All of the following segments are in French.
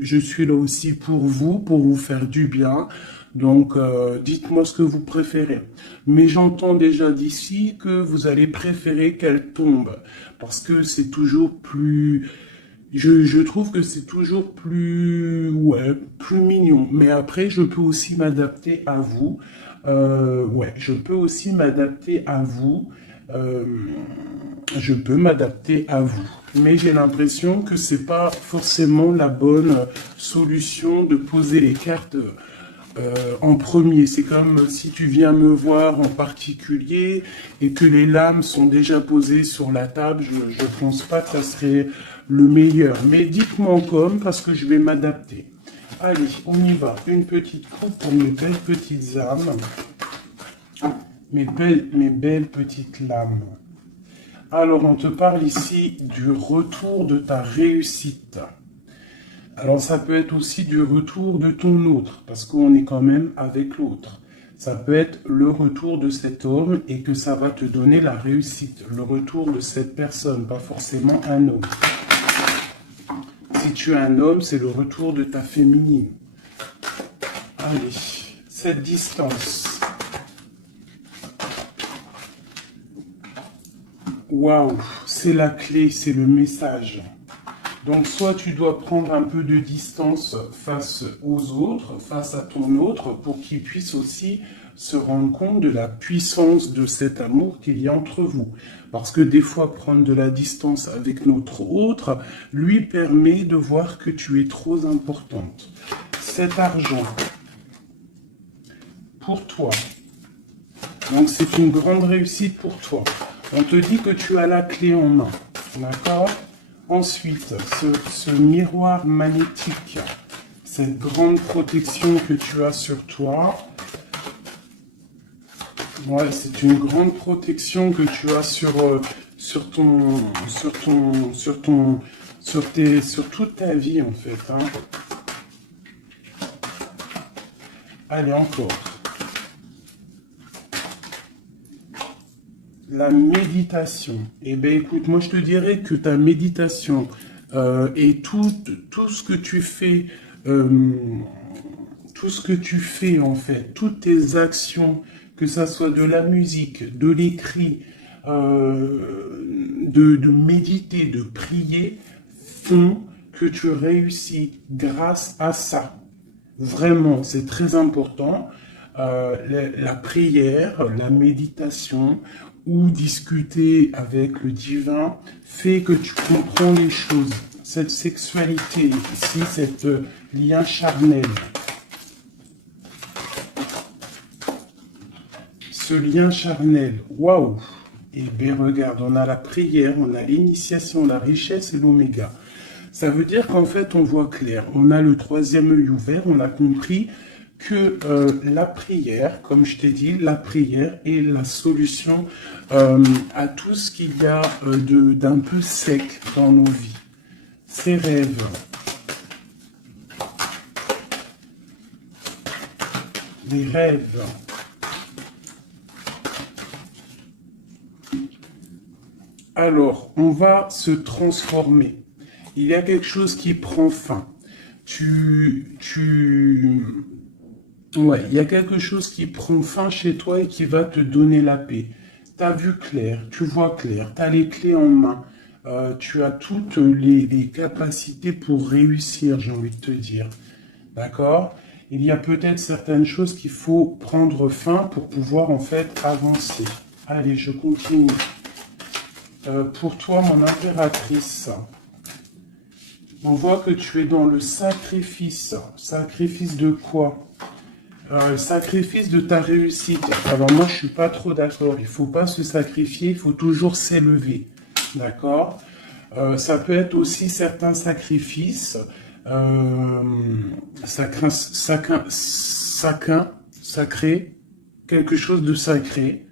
je suis là aussi pour vous faire du bien. Donc, dites-moi ce que vous préférez. Mais j'entends déjà d'ici que vous allez préférer qu'elle tombe. Parce que c'est toujours plus... je trouve que c'est toujours plus... Ouais, plus mignon. Mais après, je peux aussi m'adapter à vous. Ouais, je peux aussi m'adapter à vous. Euh, je peux m'adapter à vous. Mais j'ai l'impression que c'est pas forcément la bonne solution de poser les cartes en premier. C'est comme si tu viens me voir en particulier et que les lames sont déjà posées sur la table. Je ne pense pas que ça serait le meilleur. Mais dites-moi comme parce que je vais m'adapter. Allez, on y va. Une petite coupe pour mes belles petites âmes. Mes belles petites lames. Alors, on te parle ici du retour de ta réussite. Alors, ça peut être aussi du retour de ton autre, parce qu'on est quand même avec l'autre. Ça peut être le retour de cet homme et que ça va te donner la réussite. Le retour de cette personne, pas forcément un homme. Si tu es un homme, c'est le retour de ta féminine. Allez, cette distance. Waouh, c'est la clé, c'est le message. Donc, soit tu dois prendre un peu de distance face aux autres, face à ton autre, pour qu'il puisse aussi se rendre compte de la puissance de cet amour qu'il y a entre vous. Parce que des fois, prendre de la distance avec notre autre lui permet de voir que tu es trop importante. Cet argent, pour toi, donc c'est une grande réussite pour toi. On te dit que tu as la clé en main, d'accord? Ensuite, ce miroir magnétique, cette grande protection que tu as sur toi, ouais, c'est une grande protection que tu as sur toute ta vie en fait. Hein. Allez, encore. La méditation. Eh bien, écoute, moi, je te dirais que ta méditation et tout ce que tu fais, en fait, toutes tes actions, que ça soit de la musique, de l'écrit, de méditer, de prier, font que tu réussis grâce à ça. Vraiment, c'est très important. La prière, la méditation ou discuter avec le divin fait que tu comprends les choses. Cette sexualité ici, cet lien charnel. Ce lien charnel, waouh! Eh bien, regarde, on a la prière, on a l'initiation, la richesse et l'oméga. Ça veut dire qu'en fait, on voit clair. On a le troisième œil ouvert, on a compris que la prière, comme je t'ai dit, la prière est la solution à tout ce qu'il y a d'un peu sec dans nos vies. Ces rêves, les rêves. Alors, on va se transformer. Il y a quelque chose qui prend fin. Ouais, il y a quelque chose qui prend fin chez toi et qui va te donner la paix. Tu as vu clair, tu vois clair, tu as les clés en main, tu as toutes les capacités pour réussir, j'ai envie de te dire. D'accord? Il y a peut-être certaines choses qu'il faut prendre fin pour pouvoir en fait avancer. Allez, je continue. Pour toi, mon impératrice, on voit que tu es dans le sacrifice. Sacrifice de quoi? Sacrifice de ta réussite. Alors moi, je suis pas trop d'accord. Il faut pas se sacrifier, il faut toujours s'élever. D'accord? Ça peut être aussi certains sacrifices. Sacré, quelque chose de sacré.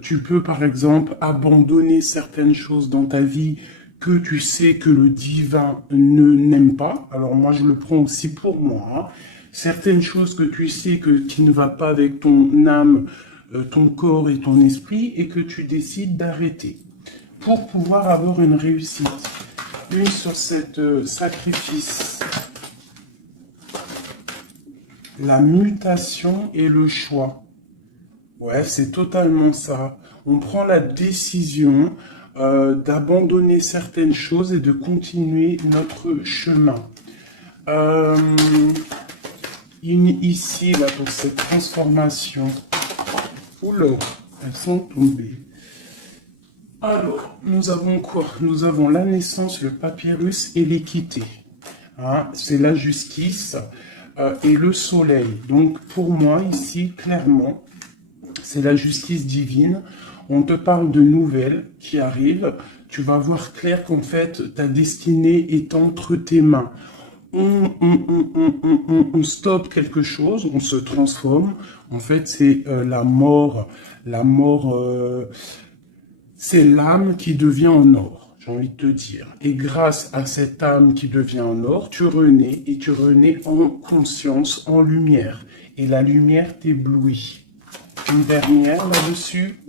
Tu peux par exemple abandonner certaines choses dans ta vie que tu sais que le divin n'aime pas. Alors moi je le prends aussi pour moi. Hein. Certaines choses que tu sais qui ne va pas avec ton âme, ton corps et ton esprit et que tu décides d'arrêter pour pouvoir avoir une réussite. Une sur cette sacrifice. la mutation et le choix. Ouais, c'est totalement ça. On prend la décision d'abandonner certaines choses et de continuer notre chemin. Ici, là, pour cette transformation. Oula, elles sont tombées. Alors, nous avons quoi? Nous avons la naissance, le papyrus et l'équité. Hein, c'est la justice et le soleil. Donc, pour moi, ici, clairement, c'est la justice divine. On te parle de nouvelles qui arrivent. Tu vas voir clair qu'en fait, ta destinée est entre tes mains. On stoppe quelque chose, on se transforme. En fait, c'est la mort. La mort, c'est l'âme qui devient en or, j'ai envie de te dire. Et grâce à cette âme qui devient en or, tu renais et tu renais en conscience, en lumière. Et la lumière t'éblouit. Une dernière là-dessus.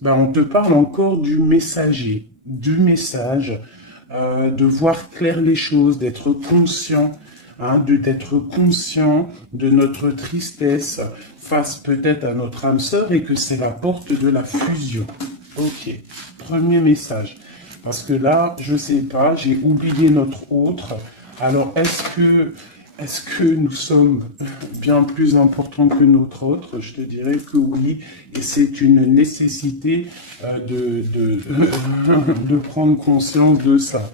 Ben, on te parle encore du messager, du message, de voir clair les choses, d'être conscient, hein, d'être conscient de notre tristesse face peut-être à notre âme sœur et que c'est la porte de la fusion. Ok, premier message. Parce que là, je sais pas, j'ai oublié notre autre. Alors, est-ce que nous sommes bien plus importants que notre autre? Je te dirais que oui, et c'est une nécessité de prendre conscience de ça.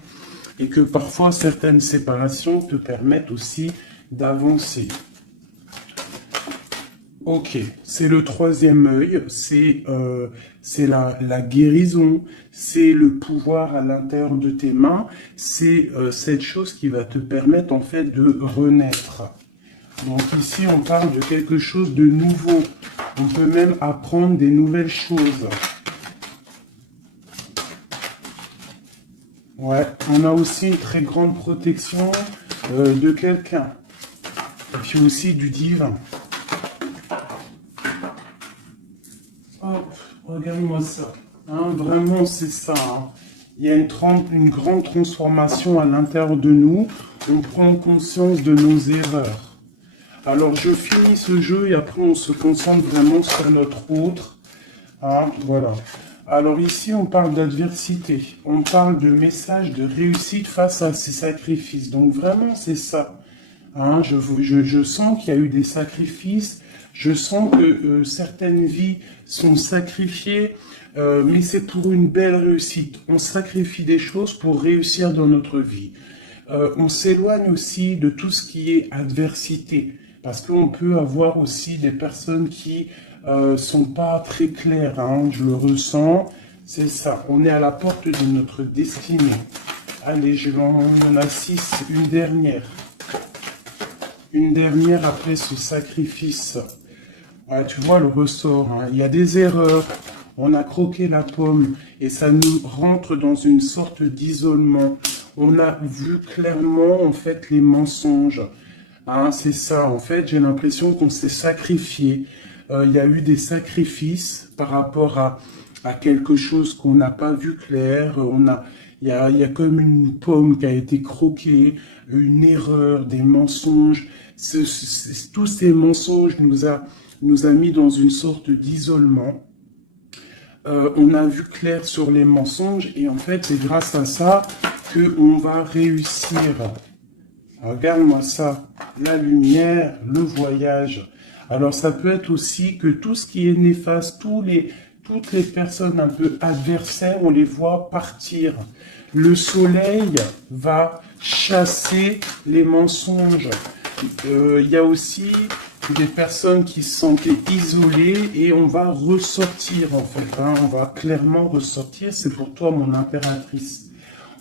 Et que parfois, certaines séparations te permettent aussi d'avancer. Ok, c'est le troisième œil, c'est la guérison, c'est le pouvoir à l'intérieur de tes mains, c'est cette chose qui va te permettre en fait de renaître. Donc ici, on parle de quelque chose de nouveau. On peut même apprendre des nouvelles choses. Ouais, on a aussi une très grande protection de quelqu'un. Et puis aussi du divin. Oh, regarde-moi ça. Hein, vraiment, c'est ça. Hein. Il y a une grande transformation à l'intérieur de nous. On prend conscience de nos erreurs. Alors, je finis ce jeu et après, on se concentre vraiment sur notre autre. Hein, voilà. Alors ici, on parle d'adversité. On parle de message de réussite face à ces sacrifices. Donc, vraiment, c'est ça. Hein, je sens qu'il y a eu des sacrifices. Je sens que certaines vies sont sacrifiées, mais c'est pour une belle réussite. On sacrifie des choses pour réussir dans notre vie. On s'éloigne aussi de tout ce qui est adversité, parce qu'on peut avoir aussi des personnes qui sont pas très claires. Hein, je le ressens, c'est ça. On est à la porte de notre destinée. Allez, on a 6, une dernière. Une dernière après ce sacrifice. Ouais, tu vois le ressort, hein. Il y a des erreurs, on a croqué la pomme et ça nous rentre dans une sorte d'isolement. On a vu clairement en fait les mensonges. Hein, c'est ça, en fait, j'ai l'impression qu'on s'est sacrifié. Il y a eu des sacrifices par rapport à quelque chose qu'on n'a pas vu clair. Il y a comme une pomme qui a été croquée, une erreur, des mensonges. Tous ces mensonges nous a mis dans une sorte d'isolement. On a vu clair sur les mensonges et en fait, c'est grâce à ça qu'on va réussir. Regarde-moi ça, la lumière, le voyage. Alors, ça peut être aussi que tout ce qui est néfaste, toutes les personnes un peu adversaires, on les voit partir. Le soleil va chasser les mensonges. Il y a aussi des personnes qui se sentaient isolées et on va ressortir en fait. Hein, on va clairement ressortir. C'est pour toi, mon impératrice.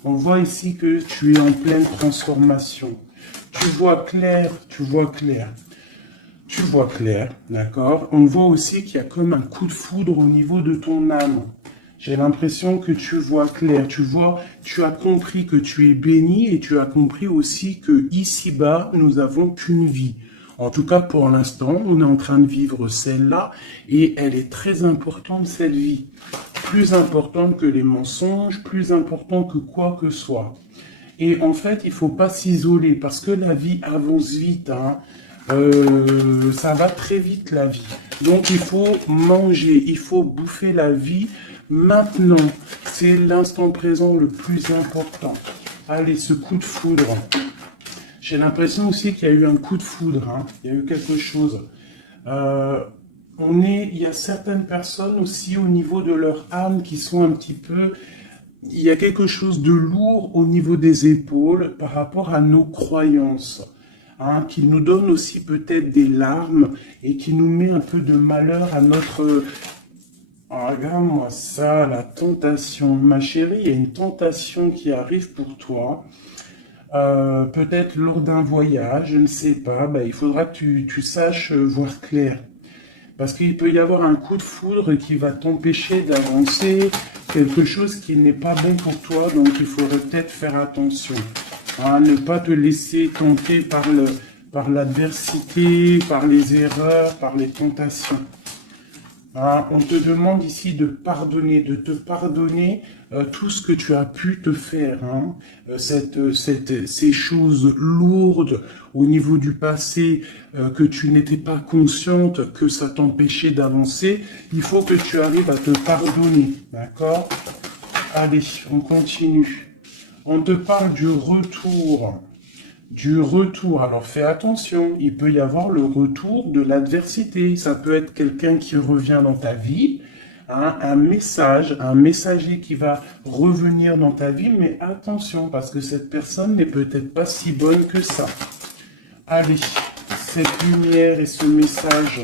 On voit ici que tu es en pleine transformation. Tu vois clair, tu vois clair. Tu vois clair, d'accord? On voit aussi qu'il y a comme un coup de foudre au niveau de ton âme. J'ai l'impression que tu vois clair, tu as compris que tu es béni et tu as compris aussi que ici-bas, nous n'avons qu'une vie. En tout cas, pour l'instant, on est en train de vivre celle-là et elle est très importante, cette vie. Plus importante que les mensonges, plus importante que quoi que soit. Et en fait, il faut pas s'isoler parce que la vie avance vite, hein. Ça va très vite la vie. Donc il faut manger, il faut bouffer la vie maintenant. C'est l'instant présent le plus important. Allez, ce coup de foudre. J'ai l'impression aussi qu'il y a eu un coup de foudre, hein. Il y a eu quelque chose. Il y a certaines personnes aussi au niveau de leur âme qui sont un petit peu... Il y a quelque chose de lourd au niveau des épaules par rapport à nos croyances. Hein, qui nous donne aussi peut-être des larmes et qui nous met un peu de malheur à notre... Ah, regarde-moi ça, la tentation. Ma chérie, il y a une tentation qui arrive pour toi. Peut-être lors d'un voyage, je ne sais pas. Ben, il faudra que tu saches voir clair. Parce qu'il peut y avoir un coup de foudre qui va t'empêcher d'avancer, quelque chose qui n'est pas bon pour toi, donc il faudrait peut-être faire attention. Hein, ne pas te laisser tenter par l'adversité, par les erreurs, par les tentations. Hein, on te demande ici de te pardonner tout ce que tu as pu te faire. Hein, ces choses lourdes au niveau du passé que tu n'étais pas consciente, que ça t'empêchait d'avancer. Il faut que tu arrives à te pardonner. D'accord? Allez, on continue. On te parle du retour. Du retour. Alors fais attention, il peut y avoir le retour de l'adversité. Ça peut être quelqu'un qui revient dans ta vie, hein, un messager qui va revenir dans ta vie, mais attention, parce que cette personne n'est peut-être pas si bonne que ça. Allez, cette lumière et ce message.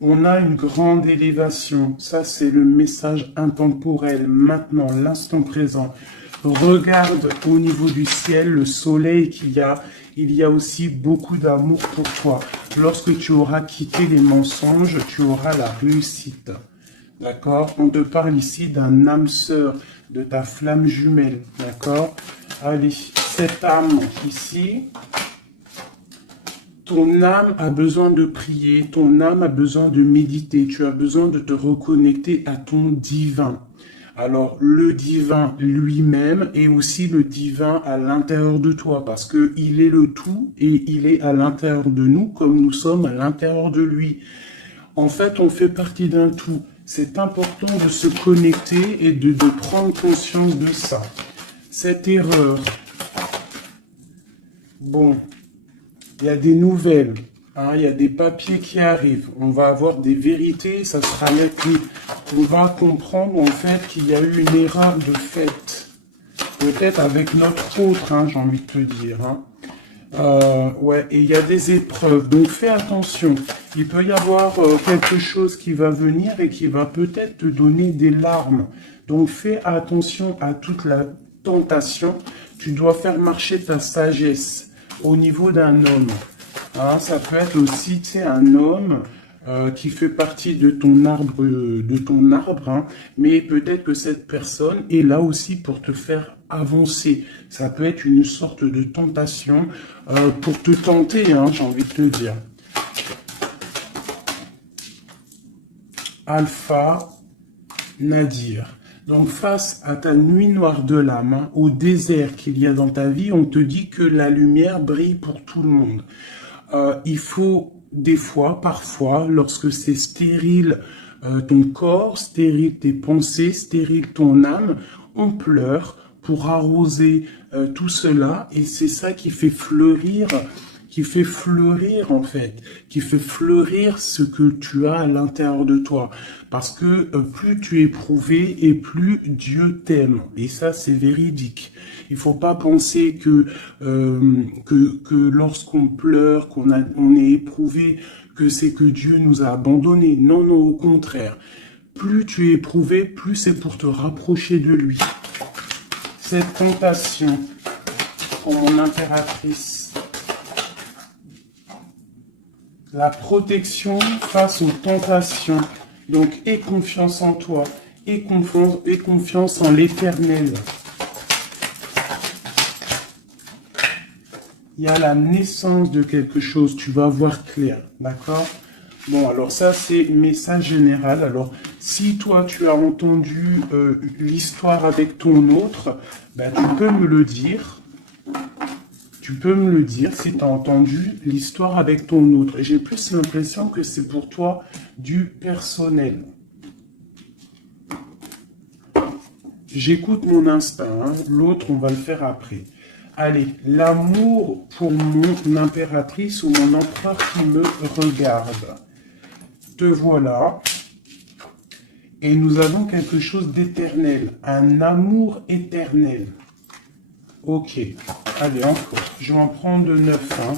On a une grande élévation. Ça, c'est le message intemporel, maintenant, l'instant présent. Regarde au niveau du ciel, le soleil qu'il y a. Il y a aussi beaucoup d'amour pour toi. Lorsque tu auras quitté les mensonges, tu auras la réussite. D'accord? On te parle ici d'un âme sœur, de ta flamme jumelle. D'accord? Allez, cette âme ici, ton âme a besoin de prier, ton âme a besoin de méditer, tu as besoin de te reconnecter à ton divin. Alors, le divin lui-même et aussi le divin à l'intérieur de toi, parce que il est le tout et il est à l'intérieur de nous comme nous sommes à l'intérieur de lui. En fait, on fait partie d'un tout. C'est important de se connecter et de prendre conscience de ça. Cette erreur. Bon, il y a des nouvelles. Hein, il y a des papiers qui arrivent, on va avoir des vérités, ça sera net. On va comprendre en fait qu'il y a eu une erreur de fait. Peut-être avec notre autre, hein, j'ai envie de te dire. Hein. Ouais, et il y a des épreuves, donc fais attention. Il peut y avoir quelque chose qui va venir et qui va peut-être te donner des larmes. Donc fais attention à toute la tentation. Tu dois faire marcher ta sagesse au niveau d'un homme. Hein, ça peut être aussi, tu sais, un homme qui fait partie de ton arbre, hein, mais peut-être que cette personne est là aussi pour te faire avancer. Ça peut être une sorte de tentation pour te tenter, hein, j'ai envie de te dire. Alpha Nadir. Donc face à ta nuit noire de l'âme, hein, au désert qu'il y a dans ta vie, on te dit que la lumière brille pour tout le monde. Il faut des fois, parfois, lorsque c'est stérile ton corps, stérile tes pensées, stérile ton âme, on pleure pour arroser tout cela et c'est ça qui fait fleurir en fait, qui fait fleurir ce que tu as à l'intérieur de toi. Parce que plus tu es éprouvé et plus Dieu t'aime. Et ça, c'est véridique. Il faut pas penser que lorsqu'on pleure, on est éprouvé, que c'est que Dieu nous a abandonnés. Non, non, au contraire. Plus tu es éprouvé, plus c'est pour te rapprocher de lui. Cette tentation, oh mon impératrice, la protection face aux tentations. Donc, aie confiance en toi, aie confiance en l'Éternel. Il y a la naissance de quelque chose, tu vas voir clair, d'accord? Bon, alors ça, c'est message général. Alors, Si toi, tu as entendu l'histoire avec ton autre, ben, tu peux me le dire. Tu peux me le dire si tu as entendu l'histoire avec ton autre. J'ai plus l'impression que c'est pour toi du personnel. J'écoute mon instinct, hein. L'autre, on va le faire après. Allez, l'amour pour mon impératrice ou mon empereur qui me regarde. Te voilà. Et nous avons quelque chose d'éternel, un amour éternel. Ok, allez, encore. Je vais en prendre 9. Hein.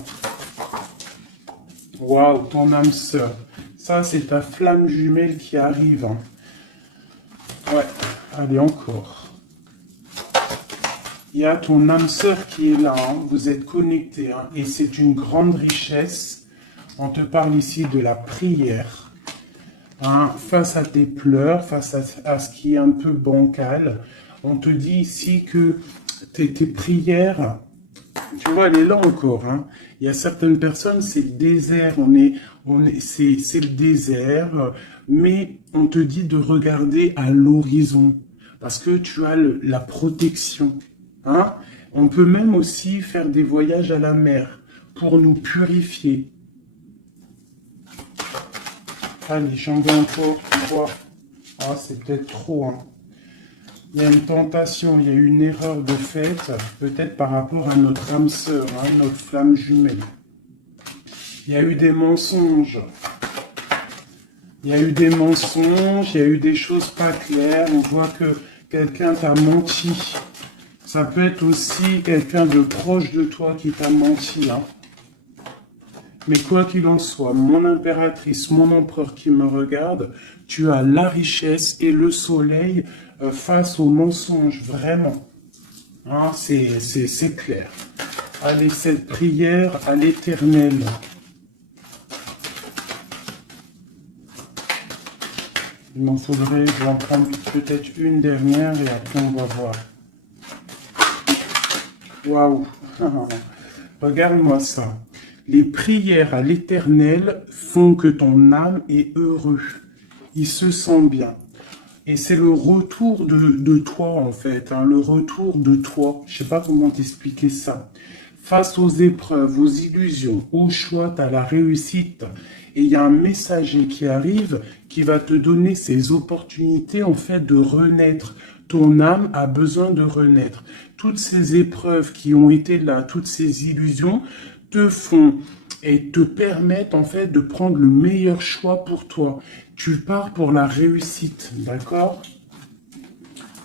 Waouh, ton âme sœur. Ça, c'est ta flamme jumelle qui arrive. Hein. Ouais, allez, encore. Il y a ton âme sœur qui est là. Hein. Vous êtes connectés. Hein. Et c'est une grande richesse. On te parle ici de la prière. Hein, face à tes pleurs, face à ce qui est un peu bancal. On te dit ici que tes prières, tu vois, elle est là encore. Hein. Il y a certaines personnes, c'est le désert, c'est le désert, mais on te dit de regarder à l'horizon, parce que tu as la protection. Hein. On peut même aussi faire des voyages à la mer pour nous purifier. Allez, j'en vais encore 3. Ah, c'est peut-être trop, hein. Il y a une tentation, il y a une erreur de fait, peut-être par rapport à notre âme sœur, hein, notre flamme jumelle. Il y a eu des mensonges. Il y a eu des mensonges, il y a eu des choses pas claires. On voit que quelqu'un t'a menti. Ça peut être aussi quelqu'un de proche de toi qui t'a menti. Hein. Mais quoi qu'il en soit, mon impératrice, mon empereur qui me regarde, tu as la richesse et le soleil face aux mensonges, vraiment. Hein, c'est clair. Allez, cette prière à l'Éternel. Il m'en faudrait, je vais en prendre peut-être une dernière et après on va voir. Waouh. Regarde-moi ça. Les prières à l'Éternel font que ton âme est heureux. Il se sent bien. Et c'est le retour de toi, en fait. Hein, le retour de toi. Je ne sais pas comment t'expliquer ça. Face aux épreuves, aux illusions, au choix, à la réussite. Et il y a un messager qui arrive qui va te donner ces opportunités, en fait, de renaître. Ton âme a besoin de renaître. Toutes ces épreuves qui ont été là, toutes ces illusions, te font et te permettent en fait de prendre le meilleur choix pour toi. Tu pars pour la réussite, d'accord?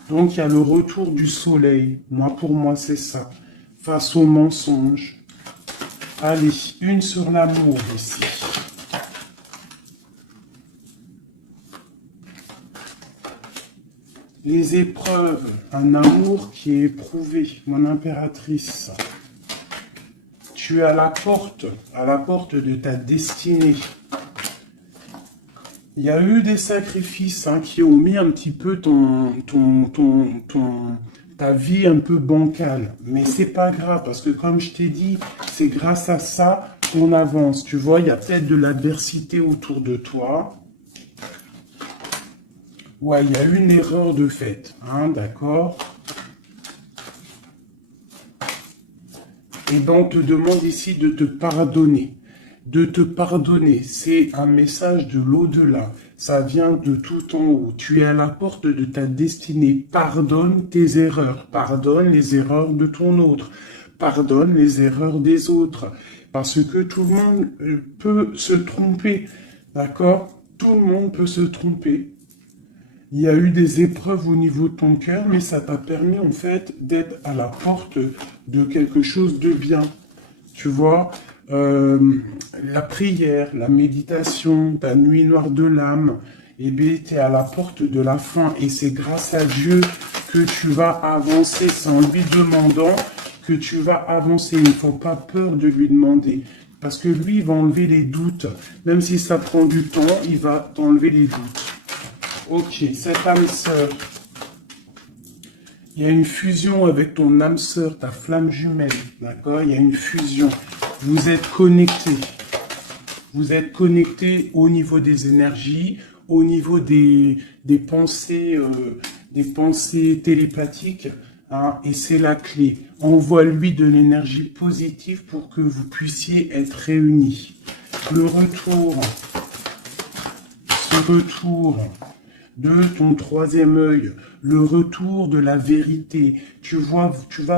Donc il y a le retour du soleil. Pour moi c'est ça. Face aux mensonges. Allez, une sur l'amour ici. Les épreuves, un amour qui est éprouvé, mon impératrice. Tu es à la porte de ta destinée. Il y a eu des sacrifices qui ont mis un petit peu ta vie un peu bancale. Mais c'est pas grave, parce que comme je t'ai dit, c'est grâce à ça qu'on avance. Tu vois, il y a peut-être de l'adversité autour de toi. Ouais, il y a eu une erreur de fait, d'accord? Et ben, on te demande ici de te pardonner. De te pardonner, c'est un message de l'au-delà. Ça vient de tout en haut. Tu es à la porte de ta destinée. Pardonne tes erreurs. Pardonne les erreurs de ton autre. Pardonne les erreurs des autres. Parce que tout le monde peut se tromper. D'accord? Tout le monde peut se tromper. Il y a eu des épreuves au niveau de ton cœur, mais ça t'a permis en fait d'être à la porte de quelque chose de bien. Tu vois, la prière, la méditation, ta nuit noire de l'âme, eh bien, tu es à la porte de la fin. Et c'est grâce à Dieu que tu vas avancer. C'est en lui demandant que tu vas avancer. Il ne faut pas peur de lui demander. Parce que lui, il va enlever les doutes. Même si ça prend du temps, il va t'enlever les doutes. Ok, cette âme sœur, il y a une fusion avec ton âme sœur, ta flamme jumelle, d'accord? Il y a une fusion. Vous êtes connectés. Vous êtes connectés au niveau des énergies, au niveau des pensées télépathiques, hein, et c'est la clé. Envoie-lui de l'énergie positive pour que vous puissiez être réunis. Le retour, ce retour de ton troisième œil, le retour de la vérité, tu vas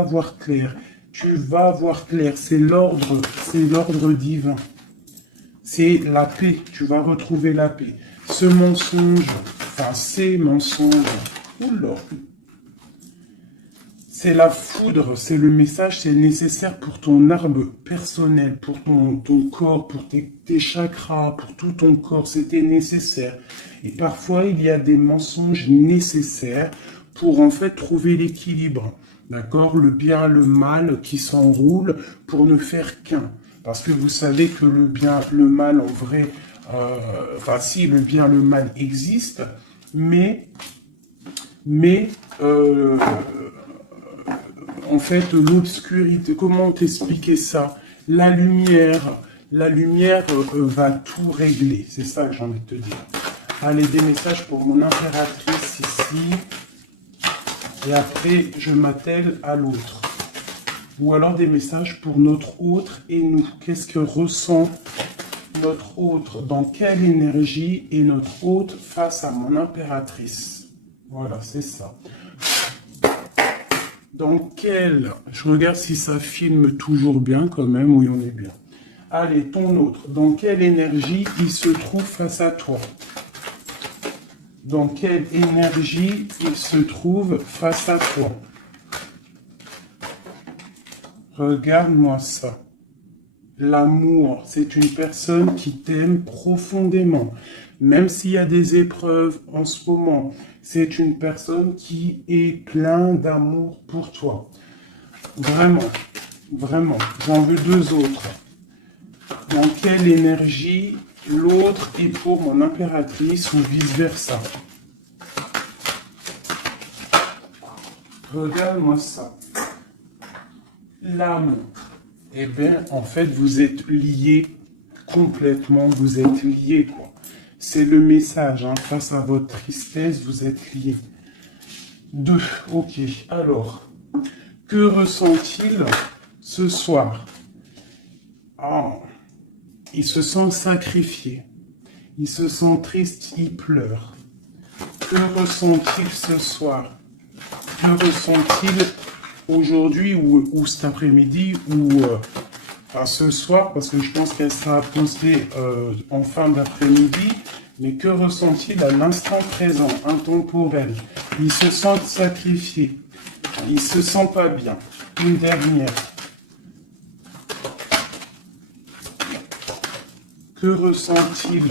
voir clair, c'est l'ordre divin, c'est la paix, tu vas retrouver la paix. Ce mensonge, enfin ces mensonges, oula, c'est la foudre, c'est le message, c'est nécessaire pour ton arbre personnel, pour ton corps, pour tes chakras, pour tout ton corps, c'était nécessaire. Et parfois, il y a des mensonges nécessaires pour en fait trouver l'équilibre. D'accord? Le bien, le mal qui s'enroule pour ne faire qu'un. Parce que vous savez que le bien, le mal en vrai, enfin si le bien, le mal existe, mais en fait, l'obscurité, comment t'expliquer ça? La lumière va tout régler. C'est ça que j'ai envie de te dire. Allez, des messages pour mon impératrice ici. Et après, je m'attelle à l'autre. Ou alors des messages pour notre autre et nous. Qu'est-ce que ressent notre autre? Dans quelle énergie est notre autre face à mon impératrice? Voilà, c'est ça. Dans quel... Je regarde si ça filme toujours bien quand même. Oui, on est bien. Allez, ton autre. Dans quelle énergie il se trouve face à toi? Dans quelle énergie il se trouve face à toi? Regarde-moi ça. L'amour, c'est une personne qui t'aime profondément. Même s'il y a des épreuves en ce moment, c'est une personne qui est plein d'amour pour toi. Vraiment, vraiment. J'en veux deux autres. Dans quelle énergie l'autre est pour mon impératrice ou vice-versa? Regarde-moi ça. L'âme. Eh bien, en fait, vous êtes liés complètement. Vous êtes liés, quoi. C'est le message. Hein. Face à votre tristesse, vous êtes liés. 2. Ok. Alors, que ressent-il ce soir? Ah, il se sent sacrifié. Il se sent triste, il pleure. Que ressent-il ce soir? Que ressent-il aujourd'hui ou cet après-midi ou enfin, ce soir, parce que je pense qu'elle sera postée en fin d'après-midi, mais que ressent-il à l'instant présent, intemporel? Il se sent sacrifié, il se sent pas bien. Une dernière. Que ressent-il?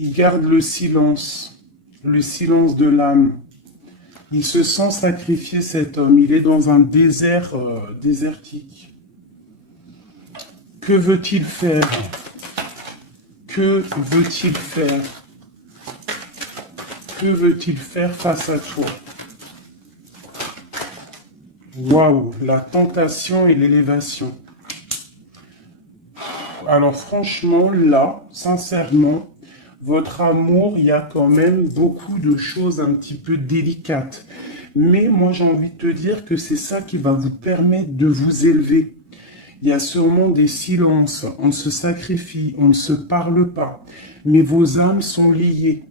Il garde le silence de l'âme. Il se sent sacrifié, cet homme. Il est dans un désert désertique. Que veut-il faire? Que veut-il faire? Que veut-il faire face à toi? Waouh, la tentation et l'élévation. Alors franchement, là, sincèrement, votre amour, il y a quand même beaucoup de choses un petit peu délicates. Mais moi, j'ai envie de te dire que c'est ça qui va vous permettre de vous élever. Il y a sûrement des silences, on se sacrifie, on ne se parle pas, mais vos âmes sont liées.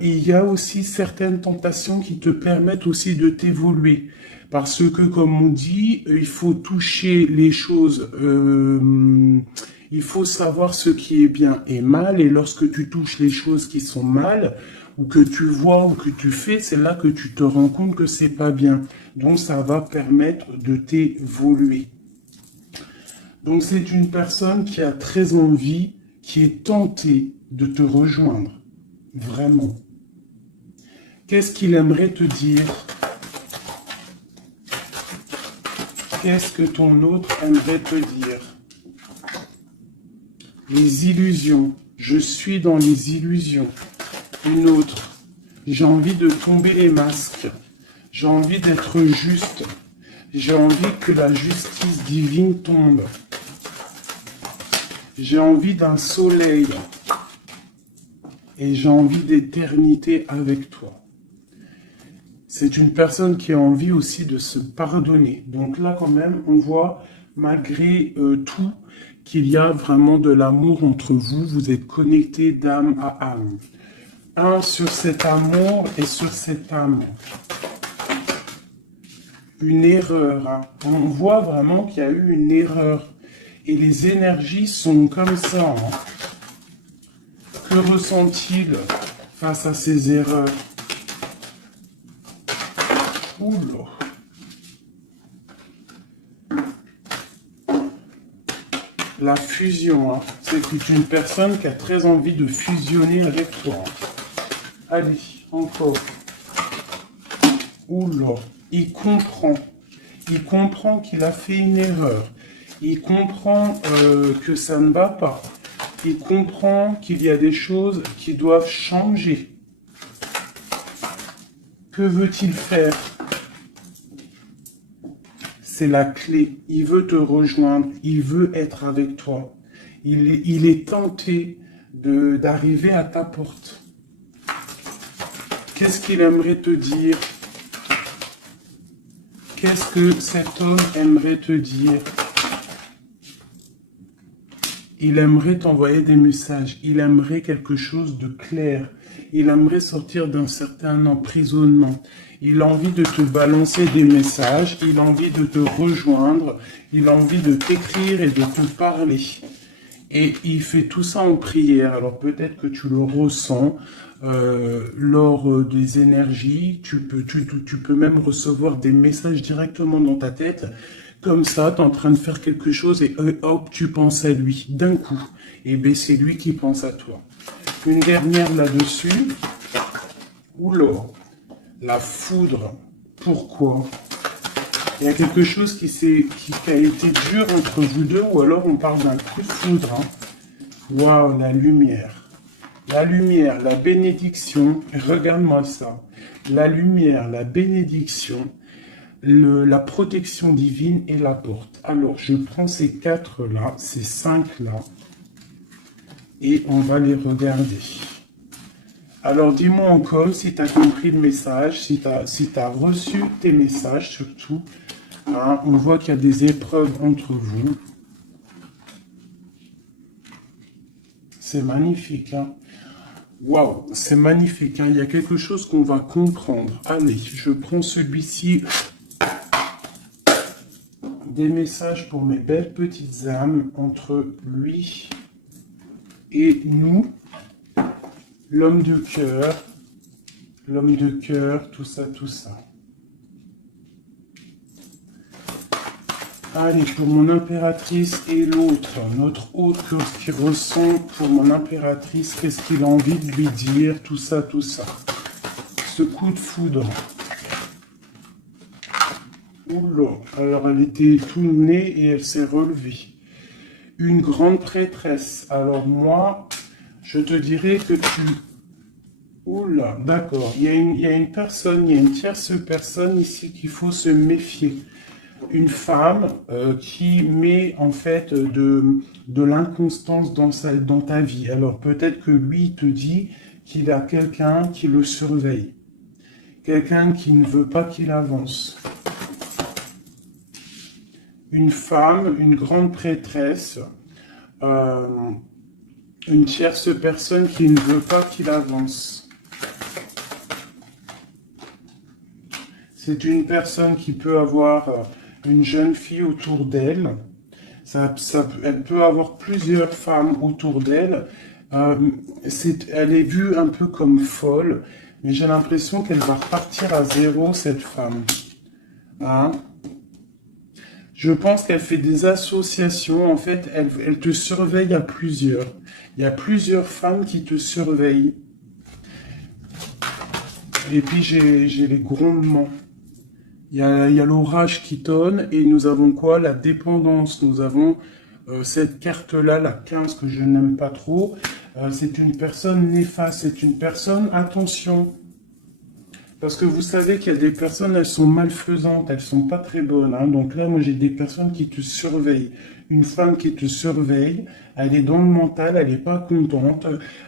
Il y a aussi certaines tentations qui te permettent aussi de t'évoluer. Parce que, comme on dit, il faut toucher les choses... il faut savoir ce qui est bien et mal, et lorsque tu touches les choses qui sont mal, ou que tu vois, ou que tu fais, c'est là que tu te rends compte que c'est pas bien. Donc ça va permettre de t'évoluer. Donc c'est une personne qui a très envie, qui est tentée de te rejoindre. Vraiment. Qu'est-ce qu'il aimerait te dire? Qu'est-ce que ton autre aimerait te dire? Les illusions. Je suis dans les illusions. Une autre. J'ai envie de tomber les masques. J'ai envie d'être juste. J'ai envie que la justice divine tombe. J'ai envie d'un soleil. Et j'ai envie d'éternité avec toi. C'est une personne qui a envie aussi de se pardonner. Donc là, quand même, on voit, malgré tout, qu'il y a vraiment de l'amour entre vous. Vous êtes connectés d'âme à âme. Un sur cet amour et sur cette âme. Une erreur. Hein. On voit vraiment qu'il y a eu une erreur. Et les énergies sont comme ça. Hein. Que ressent-il face à ces erreurs? Oula. La fusion, hein. C'est une personne qui a très envie de fusionner avec toi. Allez, encore. Oula. Il comprend qu'il a fait une erreur. Il comprend que ça ne va pas. Il comprend qu'il y a des choses qui doivent changer. Que veut-il faire? C'est la clé. Il veut te rejoindre. Il veut être avec toi. Il est tenté d'arriver à ta porte. Qu'est-ce qu'il aimerait te dire? Qu'est-ce que cet homme aimerait te dire? Il aimerait t'envoyer des messages. Il aimerait quelque chose de clair. Il aimerait sortir d'un certain emprisonnement. Il a envie de te balancer des messages. Il a envie de te rejoindre. Il a envie de t'écrire et de te parler. Et il fait tout ça en prière. Alors peut-être que tu le ressens lors des énergies. Tu peux même recevoir des messages directement dans ta tête. Comme ça, tu es en train de faire quelque chose et hop, tu penses à lui d'un coup. Et bien, c'est lui qui pense à toi. Une dernière là-dessus. Oula, la foudre. Pourquoi? Il y a quelque chose qui a été dur entre vous deux, ou alors on parle d'un coup de foudre. Hein. Waouh, la lumière. La lumière, la bénédiction. Regarde-moi ça. La lumière, la bénédiction. La protection divine et la porte. Alors, je prends ces 4 là, ces 5 là, et on va les regarder. Alors, dis-moi encore si tu as compris le message, si tu as reçu tes messages surtout. Hein, on voit qu'il y a des épreuves entre vous. C'est magnifique. Hein? Waouh, c'est magnifique. Hein? Il y a quelque chose qu'on va comprendre. Allez, je prends celui-ci. Des messages pour mes belles petites âmes entre lui et nous, l'homme de cœur, tout ça, tout ça. Allez, pour mon impératrice et l'autre, notre autre qui ressent pour mon impératrice, qu'est-ce qu'il a envie de lui dire, tout ça, tout ça. Ce coup de foudre. Oula, alors elle était tout née et elle s'est relevée. Une grande prêtresse. Alors moi, je te dirais que tu... Oula, d'accord. Il y a une personne, il y a une tierce personne ici qu'il faut se méfier. Une femme qui met en fait de l'inconstance dans ta vie. Alors peut-être que lui te dit qu'il a quelqu'un qui le surveille. Quelqu'un qui ne veut pas qu'il avance. Une femme, une grande prêtresse, une tierce personne qui ne veut pas qu'il avance. C'est une personne qui peut avoir une jeune fille autour d'elle. Elle peut avoir plusieurs femmes autour d'elle. Elle est vue un peu comme folle, mais j'ai l'impression qu'elle va repartir à zéro, cette femme. Hein? Je pense qu'elle fait des associations. En fait, elle te surveille à plusieurs. Il y a plusieurs femmes qui te surveillent. Et puis, j'ai les grondements. Il y a l'orage qui tonne. Et nous avons quoi? La dépendance. Nous avons cette carte-là, la 15, que je n'aime pas trop. C'est une personne néfaste. C'est une personne, attention. Parce que vous savez qu'il y a des personnes, elles sont malfaisantes, elles sont pas très bonnes, hein. Donc là, moi, j'ai des personnes qui te surveillent. Une femme qui te surveille, elle est dans le mental, elle n'est pas contente.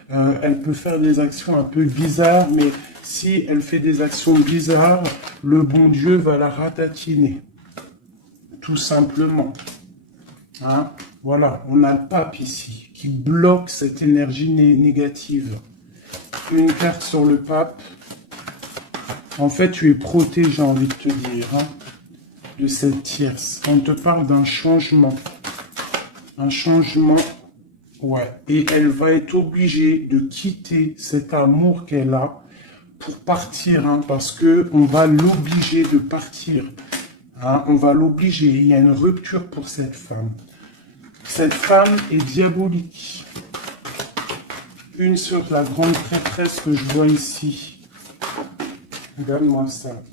Elle peut faire des actions un peu bizarres, mais si elle fait des actions bizarres, le bon Dieu va la ratatiner. Tout simplement. Hein? Voilà, on a le pape ici, qui bloque cette énergie négative. Une carte sur le pape. En fait, tu es protégé, j'ai envie de te dire, hein, de cette tierce. On te parle d'un changement. Un changement, ouais. Et elle va être obligée de quitter cet amour qu'elle a pour partir, hein, parce que on va l'obliger de partir. Hein, on va l'obliger. Il y a une rupture pour cette femme. Cette femme est diabolique. Une sur la grande prêtresse que je vois ici. Regarde-moi ça.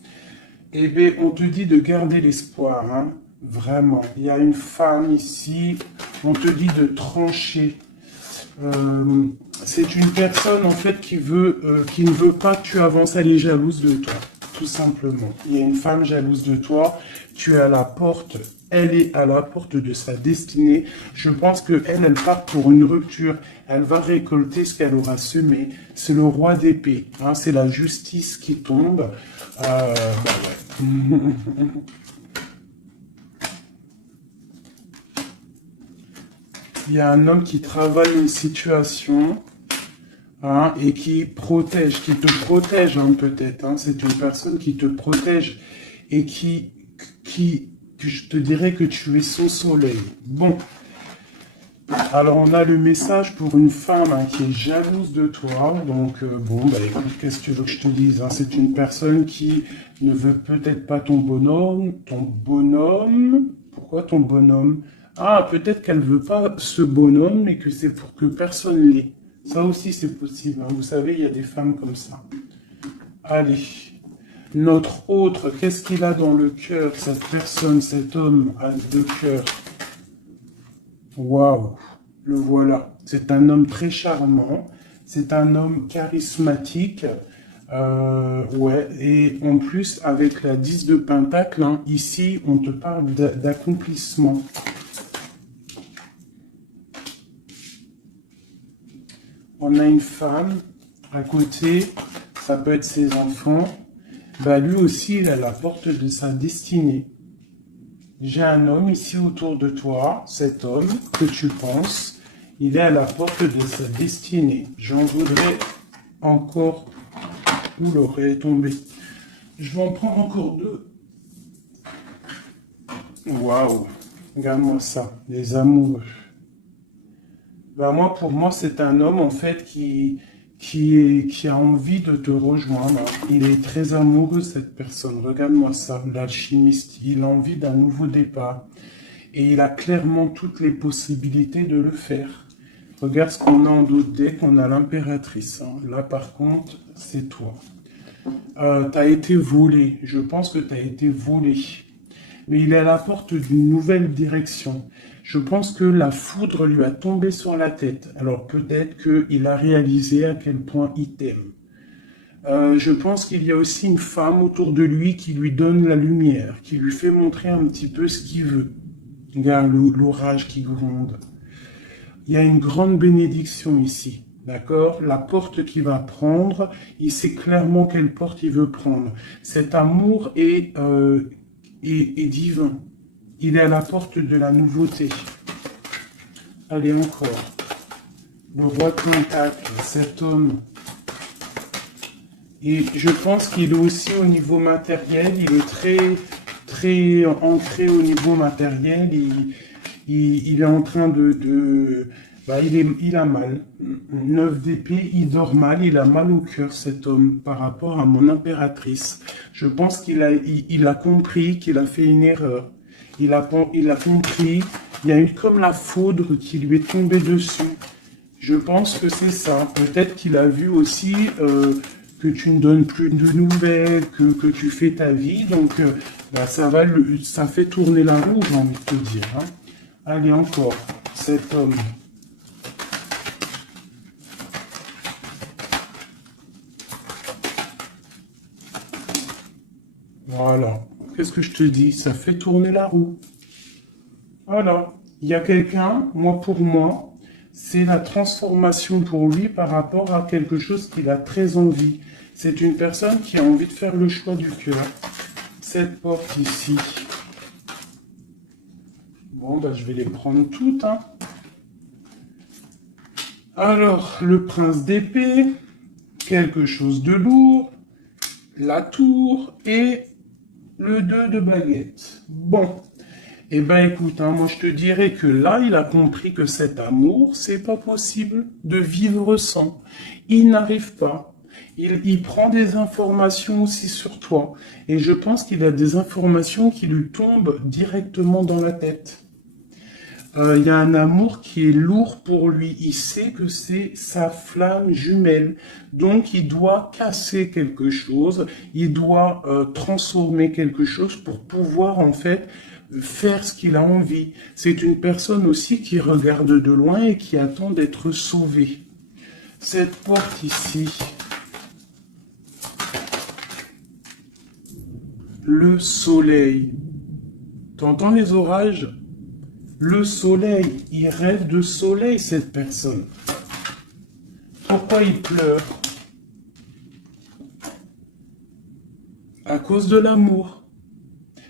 Eh bien, on te dit de garder l'espoir, hein. Vraiment. Il y a une femme ici. On te dit de trancher. C'est une personne, en fait, qui ne veut pas que tu avances. Elle est jalouse de toi, tout simplement. Il y a une femme jalouse de toi. Tu es à la porte. Elle est à la porte de sa destinée. Je pense qu'elle part pour une rupture. Elle va récolter ce qu'elle aura semé. C'est le roi d'épée. Hein, c'est la justice qui tombe. Bah ouais. Il y a un homme qui travaille une situation, hein, et qui te protège, hein, peut-être. Hein. C'est une personne qui te protège et que je te dirais que tu es son soleil. Bon, alors on a le message pour une femme, hein, qui est jalouse de toi. Donc bon, bah écoute, qu'est-ce que tu veux que je te dise, hein? C'est une personne qui ne veut peut-être pas ton bonhomme. Pourquoi ton bonhomme? Ah, peut-être qu'elle veut pas ce bonhomme, mais que c'est pour que personne l'ait. Ça aussi c'est possible, hein. Vous savez, il y a des femmes comme ça. Allez. Notre autre, qu'est-ce qu'il a dans le cœur, cette personne, cet homme a de cœur? Waouh, le voilà. C'est un homme très charmant, c'est un homme charismatique, ouais, et en plus, avec la 10 de Pentacle, hein, ici, on te parle d'accomplissement. On a une femme à côté, ça peut être ses enfants. Bah, lui aussi, il est à la porte de sa destinée. J'ai un homme ici autour de toi, cet homme que tu penses, il est à la porte de sa destinée. J'en voudrais encore. Où l'aurait tombé? Je vais en prendre encore deux. Waouh, regarde-moi ça, les amoureux. Bah moi, pour moi, c'est un homme en fait qui a envie de te rejoindre. Il est très amoureux, cette personne. Regarde-moi ça, l'alchimiste. Il a envie d'un nouveau départ. Et il a clairement toutes les possibilités de le faire. Regarde ce qu'on a en d'autres decks. On a l'impératrice. Hein. Là, par contre, c'est toi. T'as été volé. Je pense que t'as été volé. Mais il est à la porte d'une nouvelle direction. Je pense que la foudre lui a tombé sur la tête. Alors peut-être qu'il a réalisé à quel point il t'aime. Je pense qu'il y a aussi une femme autour de lui qui lui donne la lumière, qui lui fait montrer un petit peu ce qu'il veut. Regarde l'orage qui gronde. Il y a une grande bénédiction ici. D'accord? La porte qu'il va prendre, il sait clairement quelle porte il veut prendre. Cet amour est divin. Il est à la porte de la nouveauté. Allez, encore. Le roi de Pentacle, cet homme. Et je pense qu'il est aussi au niveau matériel. Il est très ancré au niveau matériel. Il est en train il a mal. 9 d'épée, il dort mal. Il a mal au cœur, cet homme, par rapport à mon impératrice. Je pense qu'il a compris qu'il a fait une erreur. Il a compris, il y a eu comme la foudre qui lui est tombée dessus. Je pense que c'est ça. Peut-être qu'il a vu aussi que tu ne donnes plus de nouvelles, que tu fais ta vie. Donc, ça fait tourner la roue, j'ai envie de te dire. Hein. Allez, encore, cet homme. Voilà. Qu'est-ce que je te dis? Ça fait tourner la roue. Voilà. Il y a quelqu'un, moi pour moi, c'est la transformation pour lui par rapport à quelque chose qu'il a très envie. C'est une personne qui a envie de faire le choix du cœur. Cette porte ici. Bon, bah, je vais les prendre toutes, hein. Alors, le prince d'épée, quelque chose de lourd, la tour et le 2 de baguette. Bon, eh ben écoute, hein, moi je te dirais que là, il a compris que cet amour, c'est pas possible de vivre sans. Il n'arrive pas. Il prend des informations aussi sur toi. Et je pense qu'il a des informations qui lui tombent directement dans la tête. Il y a un amour qui est lourd pour lui. Il sait que c'est sa flamme jumelle. Donc, il doit casser quelque chose. Il doit transformer quelque chose pour pouvoir, en fait, faire ce qu'il a envie. C'est une personne aussi qui regarde de loin et qui attend d'être sauvée. Cette porte ici, le soleil. T'entends les orages? Le soleil, il rêve de soleil, cette personne. Pourquoi il pleure? À cause de l'amour.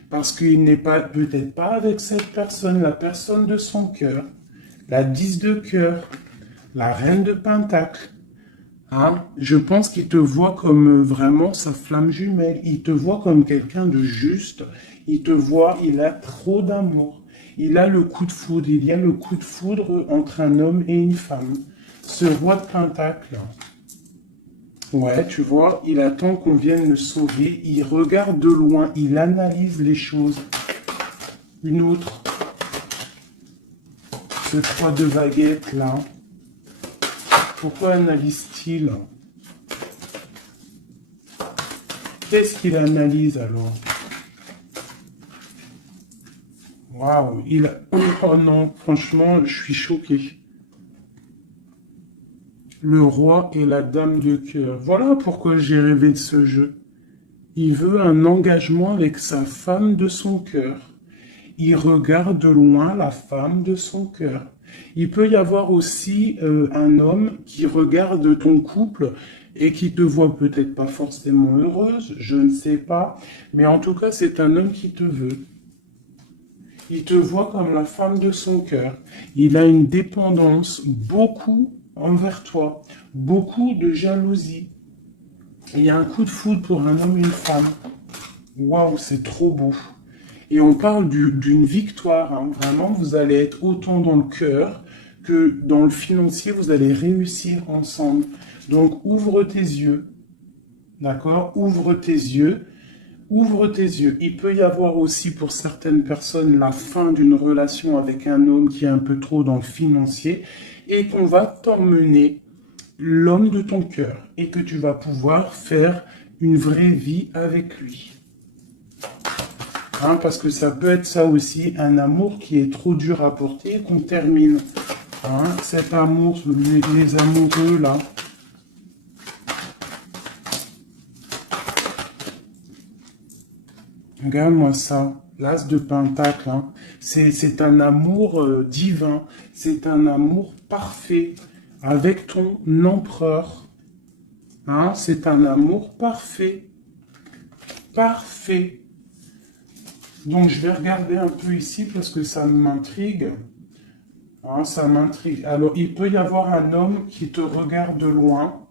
Parce qu'il n'est pas, peut-être pas avec cette personne, la personne de son cœur, la 10 de cœur, la reine de pentacle. Hein? Je pense qu'il te voit comme vraiment sa flamme jumelle. Il te voit comme quelqu'un de juste. Il te voit, il a trop d'amour. Il a le coup de foudre, il y a le coup de foudre entre un homme et une femme. Ce roi de pentacle, ouais, tu vois, il attend qu'on vienne le sauver, il regarde de loin, il analyse les choses. Une autre, ce 3 de baguette là, pourquoi analyse-t-il? Qu'est-ce qu'il analyse alors? Waouh, oh non, franchement, je suis choqué. Le roi et la dame de cœur. Voilà pourquoi j'ai rêvé de ce jeu. Il veut un engagement avec sa femme de son cœur. Il regarde de loin la femme de son cœur. Il peut y avoir aussi un homme qui regarde ton couple et qui te voit peut-être pas forcément heureuse, je ne sais pas, mais en tout cas, c'est un homme qui te veut. Il te voit comme la femme de son cœur. Il a une dépendance beaucoup envers toi, beaucoup de jalousie. Il y a un coup de foudre pour un homme et une femme. Waouh, c'est trop beau. Et on parle d'une victoire. Hein. Vraiment, vous allez être autant dans le cœur que dans le financier. Vous allez réussir ensemble. Donc, ouvre tes yeux. D'accord? Ouvre tes yeux. Ouvre tes yeux. Il peut y avoir aussi pour certaines personnes la fin d'une relation avec un homme qui est un peu trop dans le financier et qu'on va t'emmener l'homme de ton cœur et que tu vas pouvoir faire une vraie vie avec lui. Hein, parce que ça peut être ça aussi, un amour qui est trop dur à porter et qu'on termine. Hein, cet amour, les amoureux là. Regarde-moi ça, l'as de pentacle, hein. C'est un amour divin, c'est un amour parfait avec ton empereur. Hein, c'est un amour parfait, parfait. Donc je vais regarder un peu ici parce que ça m'intrigue. Hein, ça m'intrigue. Alors il peut y avoir un homme qui te regarde de loin